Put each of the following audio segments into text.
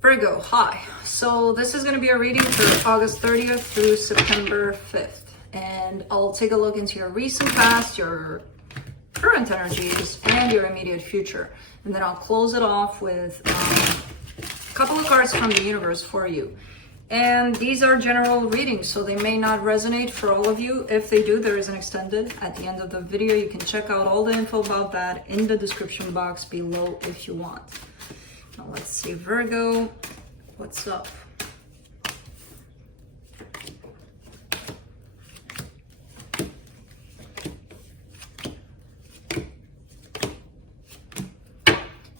Virgo, hi. So this is going to be a reading for August 30th through September 5th. And I'll take a look into your recent past, your current energies, and your immediate future. And then I'll close it off with a couple of cards from the universe for you. And these are general readings, so they may not resonate for all of you. If they do, there is an extended at the end of the video. You can check out all the info about that in the description box below if you want. Now let's see, Virgo, what's up?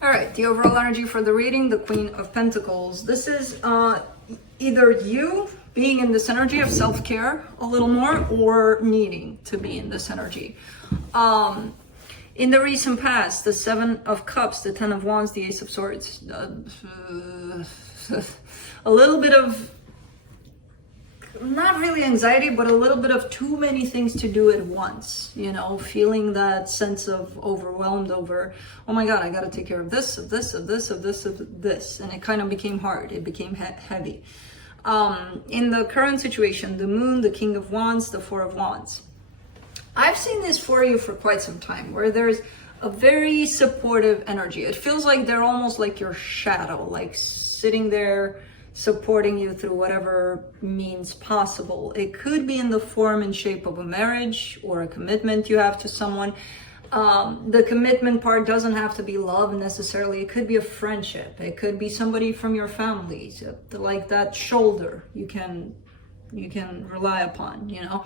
All right, the overall energy for the reading, the Queen of Pentacles. This is either you being in this energy of self-care a little more or needing to be in this energy. In the recent past, the Seven of Cups, the Ten of Wands, the Ace of Swords, a little bit of, not really anxiety, but a little bit of too many things to do at once, you know, feeling that sense of overwhelmed over, oh my God, I got to take care of this, of this, of this, of this, of this. And it kind of became hard. It became heavy. In the current situation, the Moon, the King of Wands, the Four of Wands. I've seen this for you for quite some time, where there's a very supportive energy. It feels like they're almost like your shadow, like sitting there supporting you through whatever means possible. It could be in the form and shape of a marriage or a commitment you have to someone. The commitment part doesn't have to be love necessarily. It could be a friendship. It could be somebody from your family, like that shoulder you can rely upon, you know.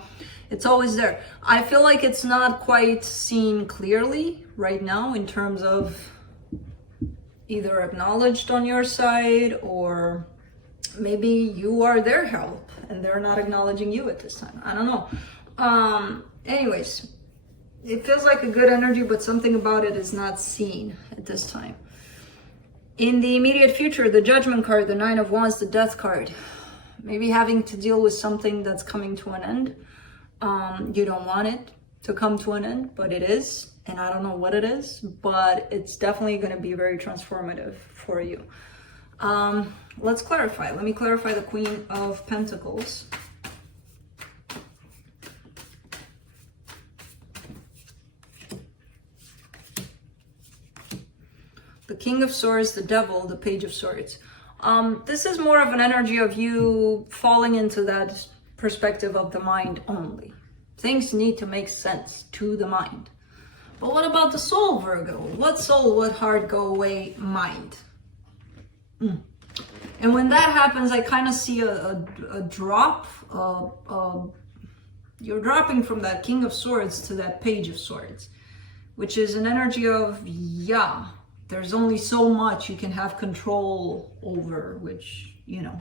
It's always there. I feel like it's not quite seen clearly right now in terms of either acknowledged on your side, or maybe you are their help and they're not acknowledging you at this time. I don't know. Anyways, it feels like a good energy, but something about it is not seen at this time. In the immediate future, the Judgment card, the Nine of Wands, the Death card. Maybe having to deal with something that's coming to an end. You don't want it to come to an end, but it is. And I don't know what it is, but it's definitely going to be very transformative for you. Let's clarify. Let me clarify the Queen of Pentacles. The King of Swords, the Devil, the Page of Swords. This is more of an energy of you falling into that perspective of the mind only. Things need to make sense to the mind. But what about the soul, Virgo? What soul, what heart, go away, mind? And when that happens, I kind of see a drop. You're dropping from that King of Swords to that Page of Swords, which is an energy of, yeah, there's only so much you can have control over, which, you know,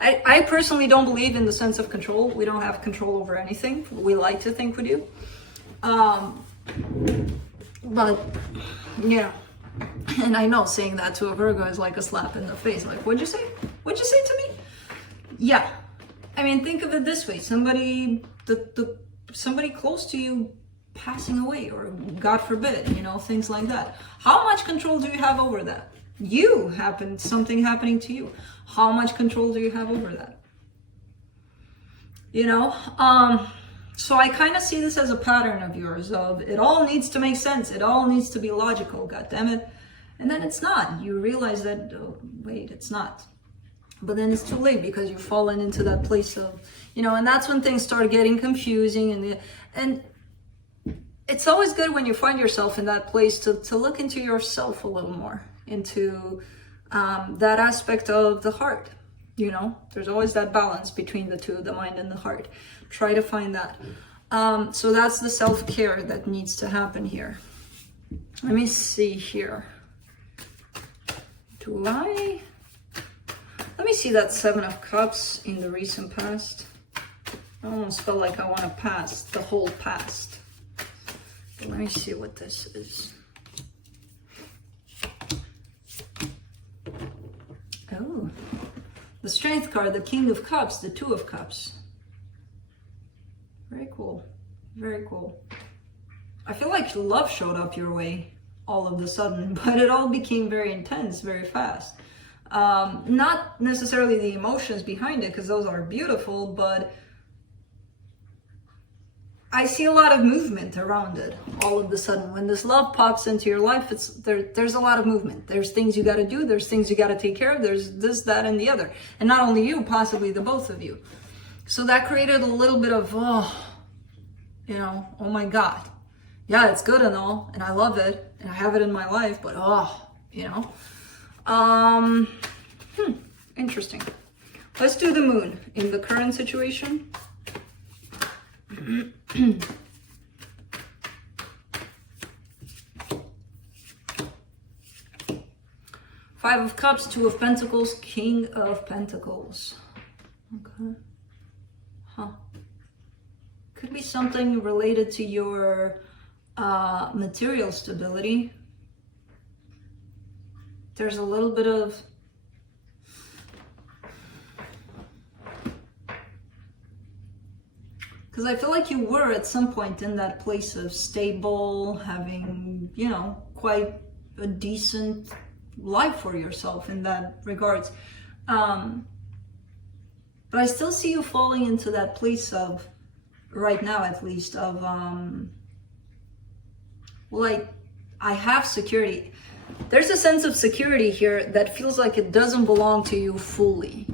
I personally don't believe in the sense of control. We don't have control over anything. We like to think we do. But, you know, and I know saying that to a Virgo is like a slap in the face. Like, what'd you say? What'd you say to me? Yeah. I mean, think of it this way. Somebody close to you passing away, or God forbid, you know, things like that. How much control do you have over that? Something happening to you. How much control do you have over that? You know, so I kind of see this as a pattern of yours of it all needs to make sense. It all needs to be logical, God damn it. And then it's not. You realize that, oh, wait, it's not. But then it's too late because you've fallen into that place of, you know, and that's when things start getting confusing. And it's always good when you find yourself in that place to look into yourself a little more, into that aspect of the heart. You know, there's always that balance between the two, the mind and the heart. Try to find that. So that's the self-care that needs to happen here. Let me see here. Let me see that Seven of Cups in the recent past. I almost felt like I want to pass the whole past. But let me see what this is. Oh, the Strength card, the King of Cups, the Two of Cups. Very cool. Very cool. I feel like love showed up your way all of a sudden, but it all became very intense, very fast. Not necessarily the emotions behind it, because those are beautiful, but I see a lot of movement around it all of a sudden. When this love pops into your life, there's a lot of movement. There's things you got to do. There's things you got to take care of. There's this, that, and the other. And not only you, possibly the both of you. So that created a little bit of, oh my God. Yeah, it's good and all, and I love it, and I have it in my life, but interesting. Let's do the moon in the current situation. Five of Cups, Two of Pentacles, King of Pentacles. Okay. Could be something related to your material stability. There's a little bit of because I feel like you were at some point in that place of stable, having, quite a decent life for yourself in that regards. But I still see you falling into that place of, right now at least, of, I have security. There's a sense of security here that feels like it doesn't belong to you fully,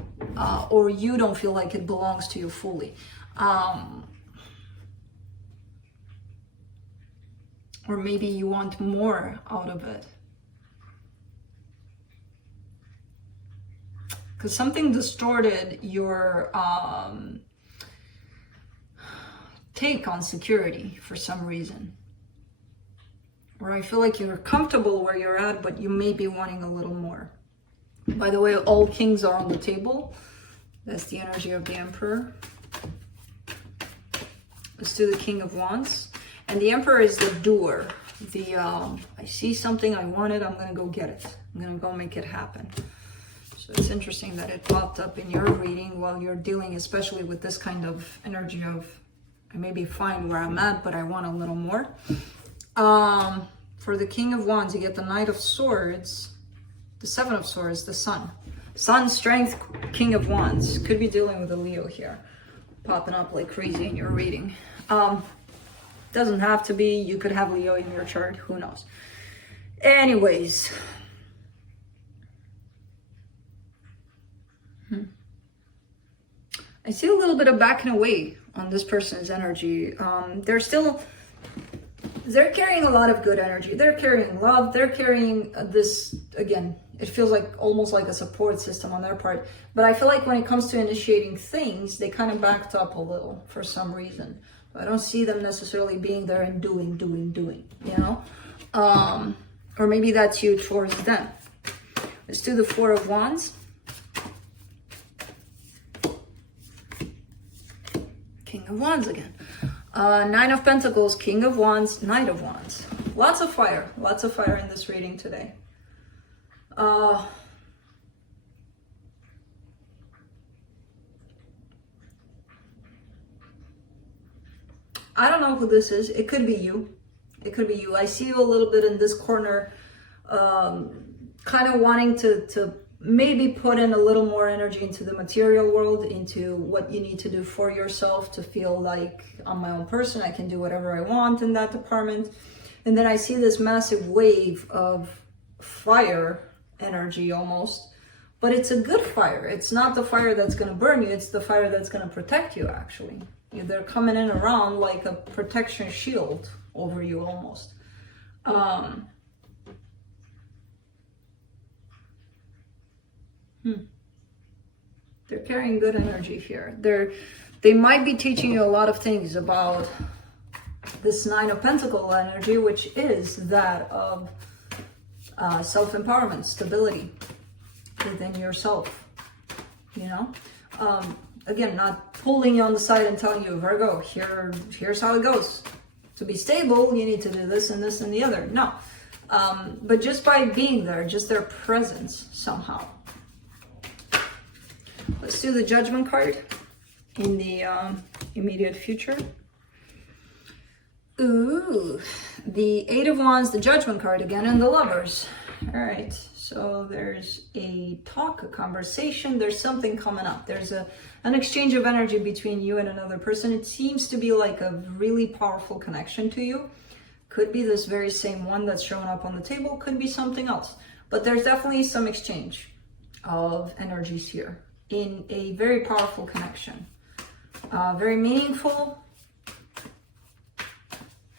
or you don't feel like it belongs to you fully. Or maybe you want more out of it. Because something distorted your take on security for some reason. Or I feel like you're comfortable where you're at, but you may be wanting a little more. By the way, all kings are on the table. That's the energy of the Emperor. Let's do the King of Wands. And the Emperor is the doer. I see something, I want it, I'm going to go get it. I'm going to go make it happen. So it's interesting that it popped up in your reading while you're dealing, especially with this kind of energy of, I may be fine where I'm at, but I want a little more. For the King of Wands, you get the Knight of Swords, the Seven of Swords, the Sun. Sun, Strength, King of Wands. Could be dealing with a Leo here. Popping up like crazy in your reading. Doesn't have to be. You could have Leo in your chart. Who knows? Anyways. I see a little bit of backing away on this person's energy. They're carrying a lot of good energy. They're carrying love. They're carrying this, again, it feels like almost like a support system on their part. But I feel like when it comes to initiating things, they kind of backed up a little for some reason. I don't see them necessarily being there and doing, or maybe that's you towards them. Let's do the Four of Wands. King of Wands again. Nine of Pentacles, King of Wands, Knight of Wands. Lots of fire in this reading today. I don't know who this is. It could be you. It could be you. I see you a little bit in this corner, kind of wanting to maybe put in a little more energy into the material world, into what you need to do for yourself to feel like I'm my own person. I can do whatever I want in that department. And then I see this massive wave of fire energy almost, but it's a good fire. It's not the fire that's going to burn you. It's the fire that's going to protect you, actually. They're coming in around like a protection shield over you almost. They're carrying good energy here. They might be teaching you a lot of things about this Nine of Pentacles energy, which is that of self-empowerment, stability within yourself, again, not pulling you on the side and telling you, Virgo, here's how it goes. To be stable, you need to do this and this and the other. No. But just by being there, just their presence somehow. Let's do the Judgment card in the immediate future. Ooh, the Eight of Wands, the Judgment card again, and the Lovers. All right, so So there's a talk, a conversation, there's something coming up. There's an exchange of energy between you and another person. It seems to be like a really powerful connection to you. Could be this very same one that's showing up on the table, could be something else. But there's definitely some exchange of energies here in a very powerful connection. Very meaningful,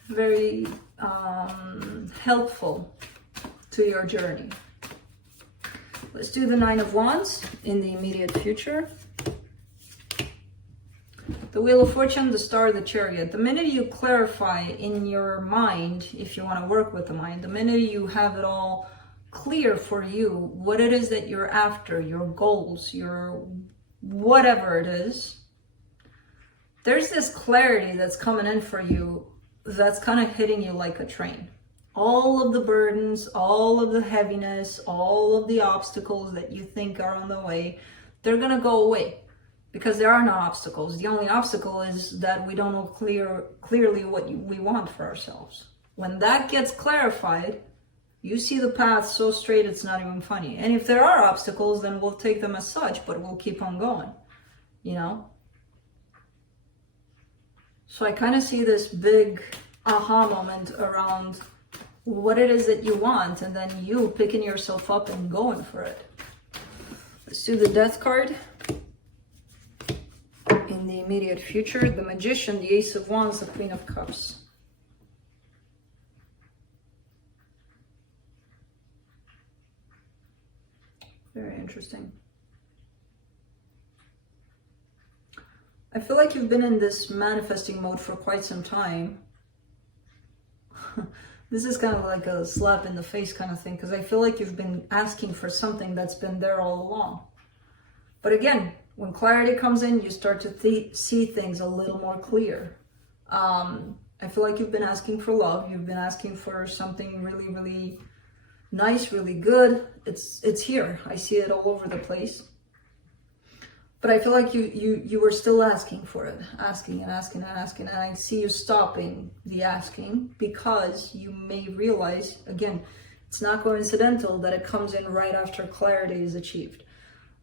very helpful to your journey. Let's do the Nine of Wands in the immediate future. The Wheel of Fortune, the Star, the Chariot. The minute you clarify in your mind, if you want to work with the mind, the minute you have it all clear for you, what it is that you're after, your goals, your whatever it is, there's this clarity that's coming in for you that's kind of hitting you like a train. All of the burdens, all of the heaviness, all of the obstacles that you think are on the way, they're going to go away because there are no obstacles. The only obstacle is that we don't know clearly what we want for ourselves. When that gets clarified, you see the path so straight it's not even funny. And if there are obstacles, then we'll take them as such, but we'll keep on going, you know? So I kind of see this big aha moment around what it is that you want, and then you picking yourself up and going for it. Let's do the Death card. In the immediate future, the Magician, the Ace of Wands, the Queen of Cups. Very interesting. I feel like you've been in this manifesting mode for quite some time. This is kind of like a slap in the face kind of thing, because I feel like you've been asking for something that's been there all along. But again, when clarity comes in, you start to see things a little more clear. I feel like you've been asking for love. You've been asking for something really, really nice, really good. It's here. I see it all over the place. But I feel like you were still asking for it, asking and asking and asking. And I see you stopping the asking because you may realize, again, it's not coincidental that it comes in right after clarity is achieved.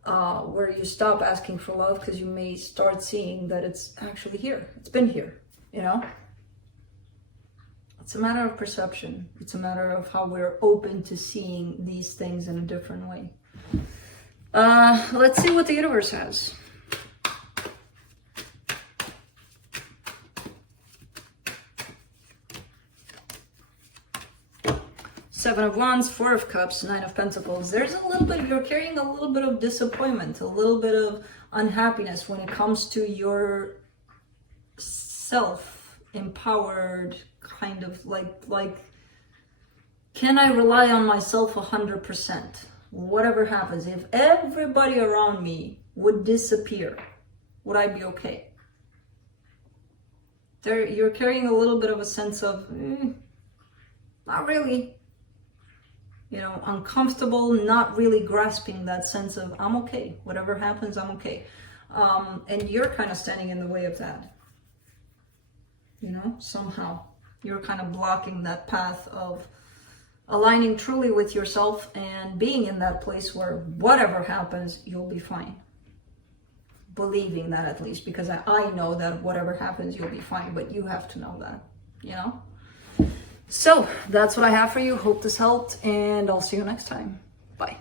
Where you stop asking for love because you may start seeing that it's actually here. It's been here, you know? It's a matter of perception. It's a matter of how we're open to seeing these things in a different way. Let's see what the universe has. Seven of Wands, Four of Cups, Nine of Pentacles. There's a little bit, you're carrying a little bit of disappointment, a little bit of unhappiness when it comes to your self-empowered kind of like, can I rely on myself 100%? Whatever happens, if everybody around me would disappear, would I be okay? You're carrying a little bit of a sense of, not really. You know, uncomfortable, not really grasping that sense of, I'm okay. Whatever happens, I'm okay. And you're kind of standing in the way of that. You know, somehow. You're kind of blocking that path of aligning truly with yourself and being in that place where whatever happens, you'll be fine. Believing that at least, because I know that whatever happens, you'll be fine, but you have to know that, you know? So that's what I have for you. Hope this helped, and I'll see you next time. Bye.